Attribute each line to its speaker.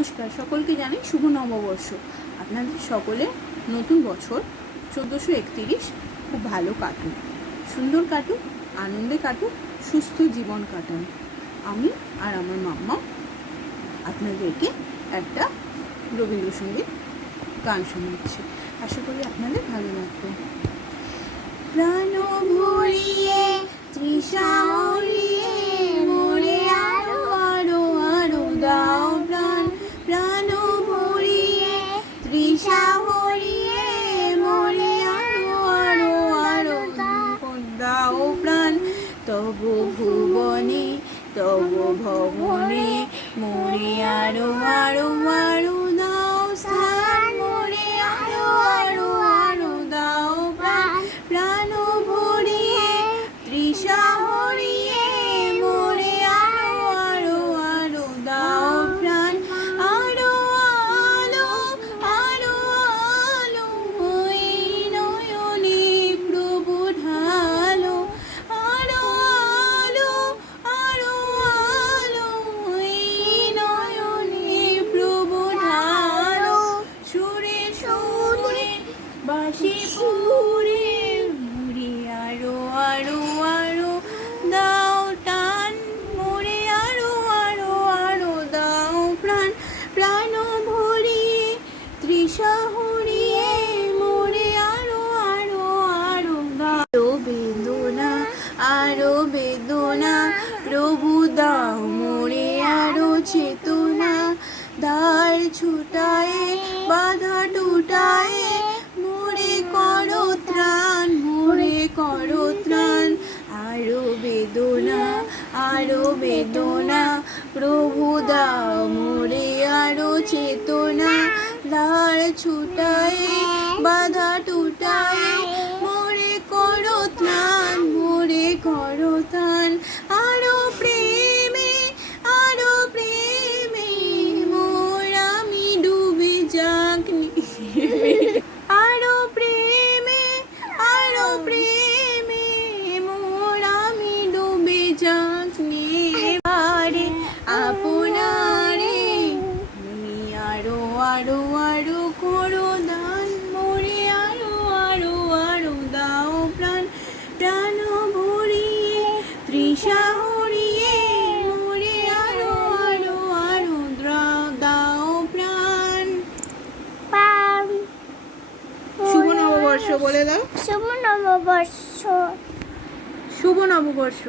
Speaker 1: নমস্কার, সকলকে জানাই শুভ নববর্ষ। আপনাদের সকলে নতুন বছর চোদ্দোশো একতিরিশ খুব ভালো কাটুন সুন্দর কাটুক, আনন্দে কাটুক, সুস্থ জীবন কাটান। আমি আর আমার মাম্মা আপনাদেরকে একটা রবীন্দ্রসঙ্গীত গান শোনাচ্ছি। আশা করি আপনাদের ভালো লাগবে। প্রাণ ভরিয়ে তৃষা তৃষা ভরিয়ে মরে আরও আরও আরও দাও প্রাণ। তবু ভুবনে তব ভবনে হরিয়ে মোরে আরও আরও আরও দাও বেদনা, আরও বেদনা, প্রভু দাও মোরে আরও চেতনা। দ্বার ছুটায়, বাধা টুটায়, মোরে করো ত্রাণ, মোরে করো ত্রাণ। আরও বেদনা আরও বেদনা, প্রভু দাও মোরে আরও চেতনা। দ্বার ছুটায় বাধা টুটায় মোরে করো ত্রাণ, মোরে করো ত্রাণ। আরও প্রেমে আরও প্রেমে, মোর আমি ডুবে যাক আরও প্রেমে আরও প্রেমে, মোর আমি ডুবে যাক নেবারে আপনারে নববর্ষ বলে দাও।
Speaker 2: শুভ নববর্ষ।
Speaker 1: শুভ নববর্ষ।